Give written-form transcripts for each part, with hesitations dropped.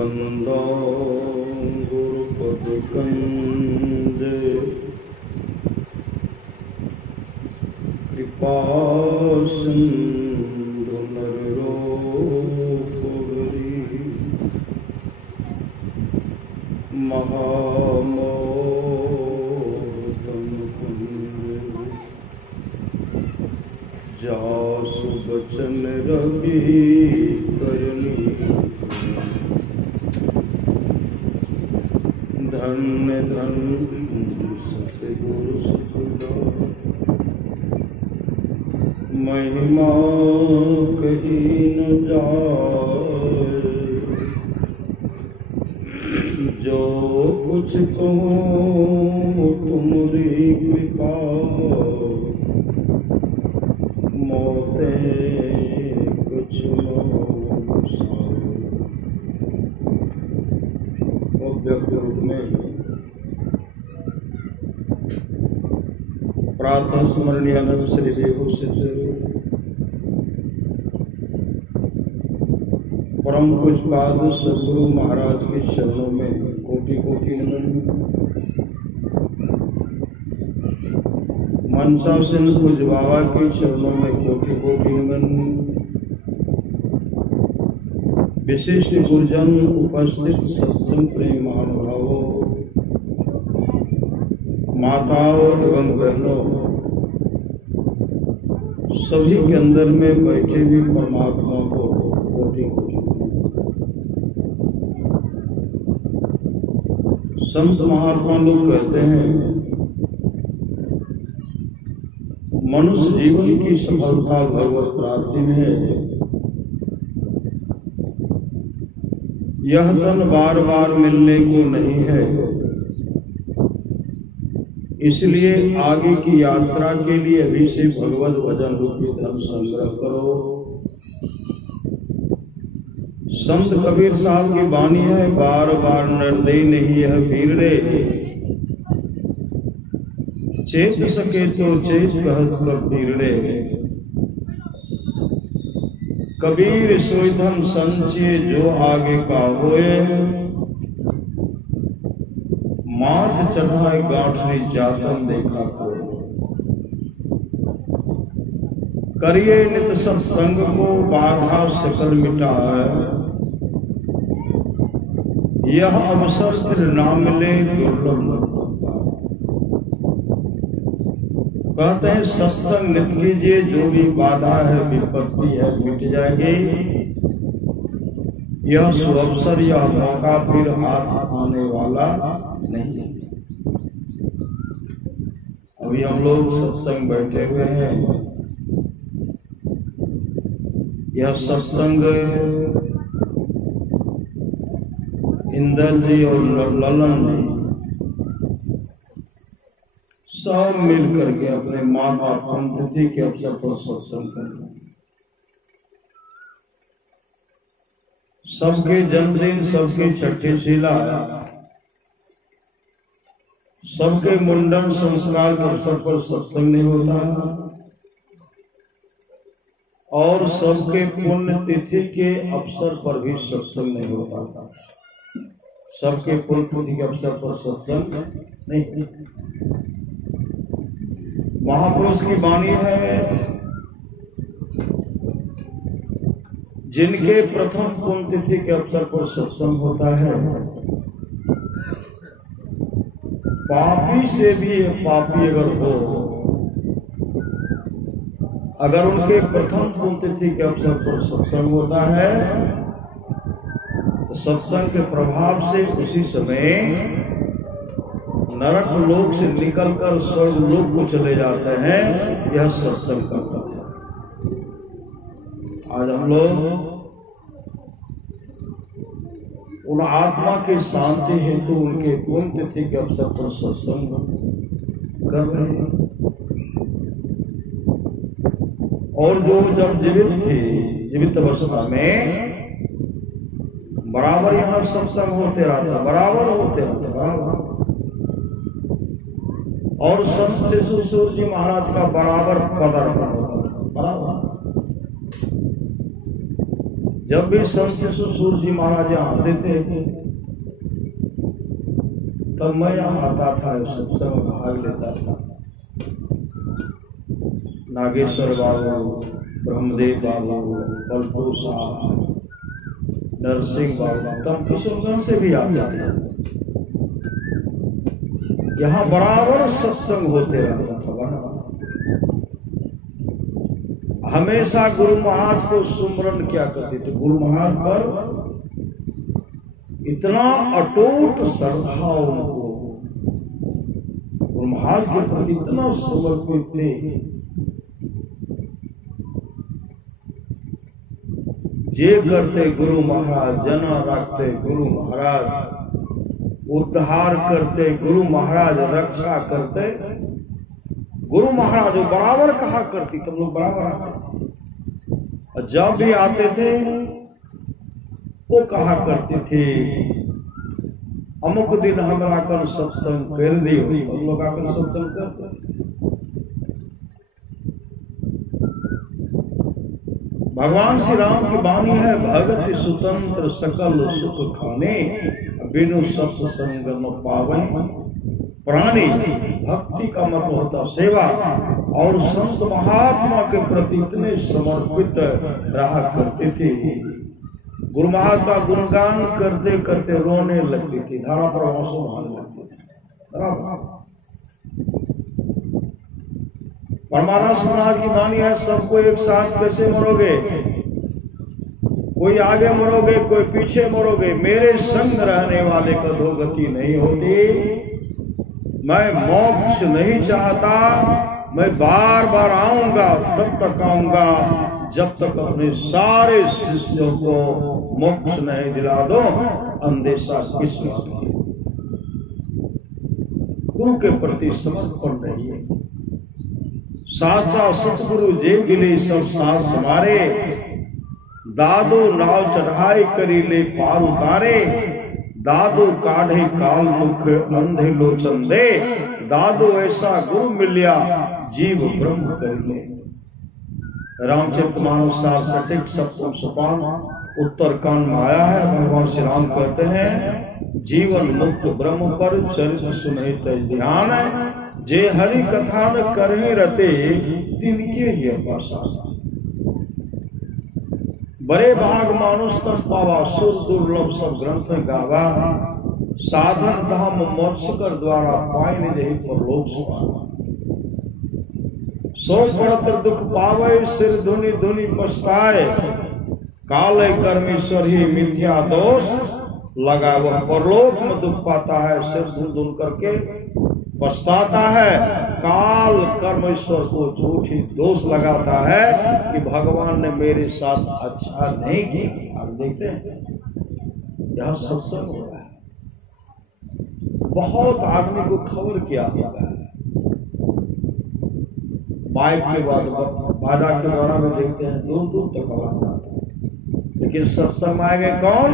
बंदो गुरुपद कंजे कृपा सिंधु नरोपरि महामोदन कुंजे जासु बचन रवि करनी धन्य धन्य सतगुरु सुखदास महिमा कही न जाए जो कुछ कहूँ तुम्हारी कृपा मोते कुछ व्यक्त रूप में प्रातः स्मरणीय श्री विभूषित परम पूज्यपाद सद्गुरु महाराज के चरणों में कोटि कोटि नमन। मनसा सिंह पूज्य बाबा के चरणों में कोटि कोटि नमन। विशिष्ट गुरुजन उपस्थित सत्संग प्रेम महानुभावों, माताओं एवं बहनों, सभी के अंदर में बैठे हुए परमात्मा को कोटि कोटि। संत महात्मा लोग कहते हैं मनुष्य जीवन की सफलता भगवत प्राप्ति में है। यह धन बार बार मिलने को नहीं है, इसलिए आगे की यात्रा के लिए अभी से भगवत भजन रूपी धन संग्रह करो। संत कबीर साहब की वाणी है, बार बार निर्दय नहीं यह वीर रे, चेत सके तो चेत कहत कबीर रे। कबीर सोई धन संचय जो आगे का होए, माथ चढ़ाए गांठरी जातन देखा को। करिए नित सत्संग को बाधा सकल मिटाए, यह अवसर फिर ना मिले दुर्लभ। कहते हैं सत्संग नित कीजिए, जो भी बाधा है विपत्ति है मिट जाएगी। यह सुअवसर यह मौका फिर हाथ आने वाला नहीं। अभी हम लोग सत्संग बैठे हुए हैं। यह सत्संग इंदर जी और ललन जी सब मिल करके अपने माँ बाप तिथि के अवसर पर सत्संग कर रहे हैं। सबके जन्मदिन, सबके छठी शिला, सबके मुंडन संस्कार के अवसर पर सत्संग नहीं होता, और सबके पुण्य तिथि के अवसर पर भी सत्संग नहीं होता। सबके पुण्य तिथि के अवसर पर सत्संग नहीं। महापुरुष की वाणी है, जिनके प्रथम पुण्यतिथि के अवसर पर सत्संग होता है, पापी से भी पापी अगर हो, अगर उनके प्रथम पुण्यतिथि के अवसर पर सत्संग होता है, तो सत्संग के प्रभाव से उसी समय नरक लोक से निकलकर स्वर्ग लोक को चले जाते हैं। यह सत्संग का फल है। आज हम लोग उन आत्मा की शांति हेतु उनके पुण्यतिथि के अवसर पर सत्संग कर रहे हैं। और जो जब जीवित थे, जीवित अवस्था में बराबर यहाँ सत्संग होते रहता, बराबर होते रहते, बराबर। और संत शिशु सूर्य जी महाराज का बराबर पदार्पण होता था, बराबर। जब भी संत ससुर जी महाराज यहाँ आते थे तब मैं यहाँ आता था, सत्संग में भाग लेता था। नागेश्वर बाबू, ब्रह्मदेव बाबू, पलटू साहब, नरसिंह बाबू, तब किशोरगंज से भी आते थे। यहाँ बराबर सत्संग होते रहता था। हमेशा गुरु महाराज को सुमरन क्या करते थे। गुरु महाराज पर इतना अटूट श्रद्धा उनको, गुरु महाराज के प्रति इतना समर्पित थे। जे करते गुरु महाराज, जना रखते गुरु महाराज, उद्धार करते गुरु महाराज, रक्षा करते गुरु महाराज। वो बराबर कहा करती, तुम लोग बराबर आते थे। और जब भी आते थे वो कहा करते थे, अमुक दिन हमरा कर सत्संग कर दियो। हम लोग आकर सत्संग करते। भगवान श्री राम की वाणी है, भगत स्वतंत्र सकल सुख खाने, बिनु सत्संग न पावन प्राणी। भक्ति का मतलब होता सेवा, और संत महात्मा के प्रति इतने समर्पित रहा करते थे। गुरु महाराज का गुणगान करते करते रोने लगती थी, धारा प्रवाह से बहाने लगती थी। परमानंद महाराज की वाणी है, सबको एक साथ कैसे मरोगे, कोई आगे मरोगे कोई पीछे मरोगे, मेरे संग रहने वाले का दो गति नहीं होती। मैं मोक्ष नहीं चाहता, मैं बार बार आऊंगा, तब तक आऊंगा जब तक अपने सारे शिष्यों को मोक्ष नहीं दिला दो। अंदेशा किस बात की। गुरु के प्रति समर्पण रहिए। साचा सतगुरु जे मिले सब साथ समारे, दादो नाव चढ़ाई करी ले पार उतारे। दादो काढ़े काल मुख अंधे लोचन दे, दादो ऐसा गुरु मिलिया जीव ब्रह्म कर ले। रामचरितमानस सार सटिक सप्तम सोपान उत्तर कांड में आया है। भगवान श्री राम कहते हैं, जीवन मुक्त ब्रह्म पर चरित्र सुनहि तज ध्यान, जे हरि कथा न करहि रते, तिनके ही अपासा। बड़े भाग मानुष तन पावा, सुर दुर्लभ सब ग्रंथ गावा। साधन धाम मोक्ष कर द्वारा, पाइन जहि परलोक सुहावा। सो पड़तर दुख पावे, सिर धुनि धुनि पछताए। काले कर्मेश्वर ही मिथ्या दोष लगा, वह परलोक में दुख पाता है, सिर धुन धुन करके पछताता है। काल कर्मेश्वर को झूठी दोष लगाता है कि भगवान ने मेरे साथ अच्छा नहीं किया। आप देखते हैं यहां सत्संग हो रहा है, बहुत आदमी को खबर क्या होगा है। बाइक के बाद बाधा के द्वारा में देखते हैं दूर दूर तक आवाज आता है, लेकिन सत्संग आएंगे कौन,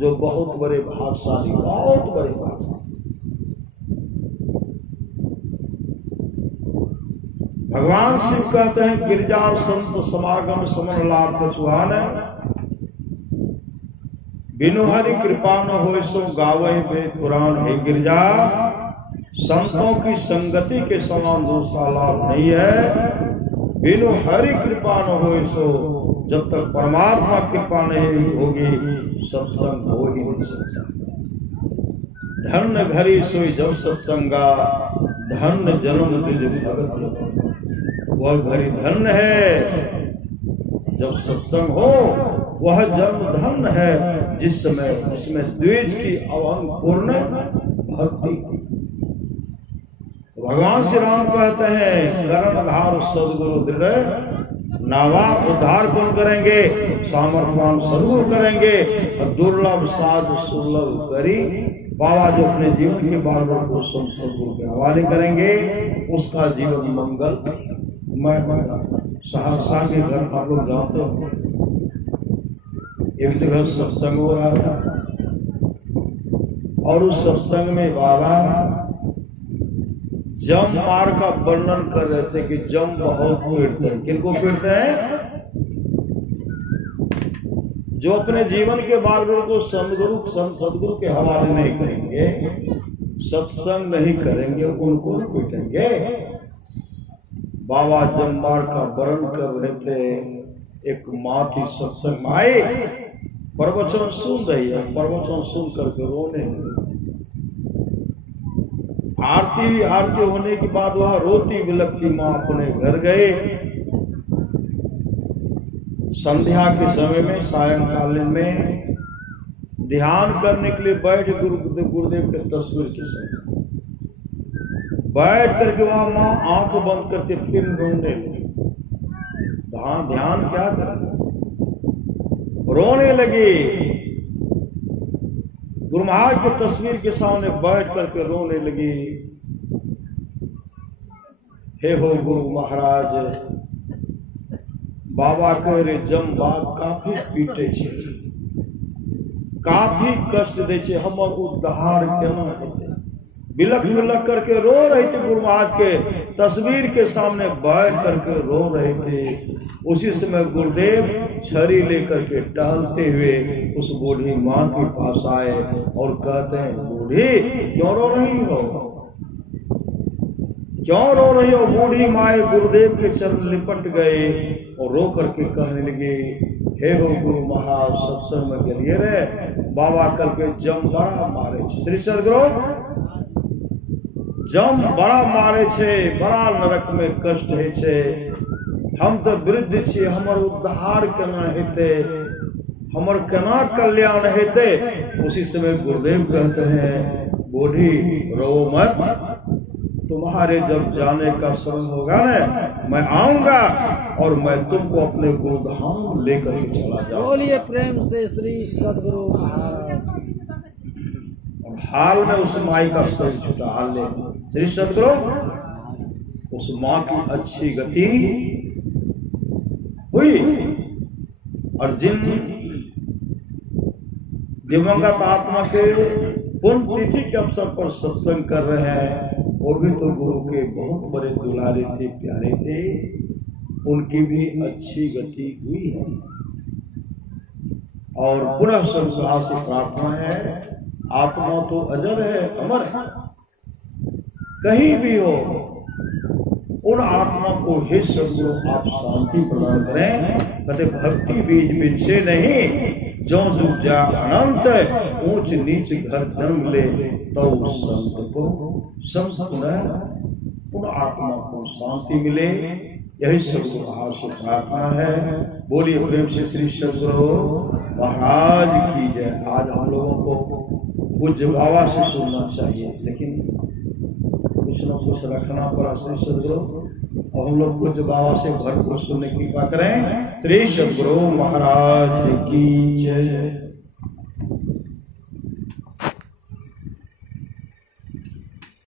जो बहुत बड़े भागशाली, बहुत बड़े भागशाली। भगवान शिव कहते हैं, गिरजा संत समागम समन लाभ कछुआन, बिनु हरि कृपा न होय सो गावे वेद पुराण। हे गिरजा, संतों की संगति के समान दूसरा लाभ नहीं है। बिनु हरि कृपा न होय सो, जब तक परमात्मा कृपा नहीं होगी सत्संग हो ही नहीं सकता। धन्य घरी सोई जब सत्संगा, धन्य जन्म तुझ भगत। वह घड़ी धन्य है जब सत्संग हो, वह जन्म धन्य है जिस समय जिसमें द्विज की अवंग पूर्ण भक्ति। भगवान श्री राम कहते हैं, कर्णधार सदगुरु दृढ़ नावा। उद्धार कौन करेंगे, सामर्थ्यवान सदगुरु करेंगे। और दुर्लभ साध सुलभ करी, बाबा जो अपने जीवन के बार बार को सदगुरु के हवाले करेंगे, उसका जीवन मंगल। मैं सहरसा के घर आप लोग जाते हो, एक जगह सत्संग हो रहा था, और उस सत्संग में बाबा जम मार का वर्णन कर रहे थे कि जम बहुत पीड़ते हैं। किनको पीड़ते हैं? जो अपने जीवन के मार्ग को सदगुरु के हवाले नहीं करेंगे, सत्संग नहीं करेंगे, उनको पीटेंगे। बाबा जमवाड़ का वर्णन कर रहे थे, एक माँ थी सत्संग में आई, प्रवचन सुन रही है, प्रवचन सुन करके रोने लगी। आरती होने के बाद वह रोती बिलखती माँ अपने घर गए। संध्या के समय में, सायंकालीन में ध्यान करने के लिए बैठ, गुरुदेव के तस्वीर के सामने बैठ करके वहां माँ आंख बंद करते फिर रोने लगी। ध्यान क्या कर, रोने लगी। गुरु महाराज की तस्वीर के सामने बैठ करके रोने लगी। हे हो गुरु महाराज, बाबा कह रहे जमवाड़ काफी पीटे छे, काफी कष्ट दे छे, हमर उद्धार केना हेतै। बिलख बिलख करके रो रहे थे, गुरु महाराज के तस्वीर के सामने बैठ करके रो रहे थे। उसी समय गुरुदेव छड़ी लेकर के टहलते हुए उस बूढ़ी माँ के पास आए और कहते हैं, बूढ़ी क्यों रो रही हो, क्यों रो रही हो? बूढ़ी माए गुरुदेव के चरण लिपट गए और रो करके कहने लगे, हे हो गुरु महाराज, सत्संग में गलिए रे, बाबा करके जम बड़ा मारे छे। श्री सदगुरु जम बड़ा मारे छे, बड़ा नरक में कष्ट है छे। हम तो वृद्ध छे, हमर उद्धार केना हेते, हमर केना कल्याण हेते। उसी समय गुरुदेव कहते हैं, बूढ़ी रो मत, तुम्हारे जब जाने का समय होगा ना, मैं आऊंगा और मैं तुमको अपने गुरुधाम लेकर के चला जाऊंगा। बोलिए प्रेम से श्री सदगुरु महाराज। और हाल में उस माई का शरीर छूटा, हाल ले श्री सदगुरु, उस माँ की अच्छी गति हुई। और जिन दिवंगत आत्मा के पुण्य तिथि के अवसर पर सत्संग कर रहे हैं, वो भी तो गुरु के बहुत बड़े दुलारे थे, प्यारे थे, उनकी भी अच्छी गति हुई है। और पुनः सदगुरु से प्रार्थना है, आत्मा तो अजर है, अमर है, कहीं भी हो उन आत्मा को हे सदगुरु आप शांति प्रदान करें। कहते भक्ति बीज बिछे नहीं, जो जुग जा अनंत, ऊंच नीच घर जन्म ले, तो संत को संपूर्ण उन आत्मा को शांति मिले। यही सदगुरु महाराज से प्रार्थना है। बोलिए प्रेम से श्री सदगुरु महाराज की जय। आज हम लोगों को पूज्य बाबा से सुनना चाहिए, लेकिन कुछ न कुछ रखना पड़ा श्री सदगुरु, और हम लोग पूज्य बाबा से भरपूर सुनने की कृपा करें। श्री सदगुरु महाराज की जय।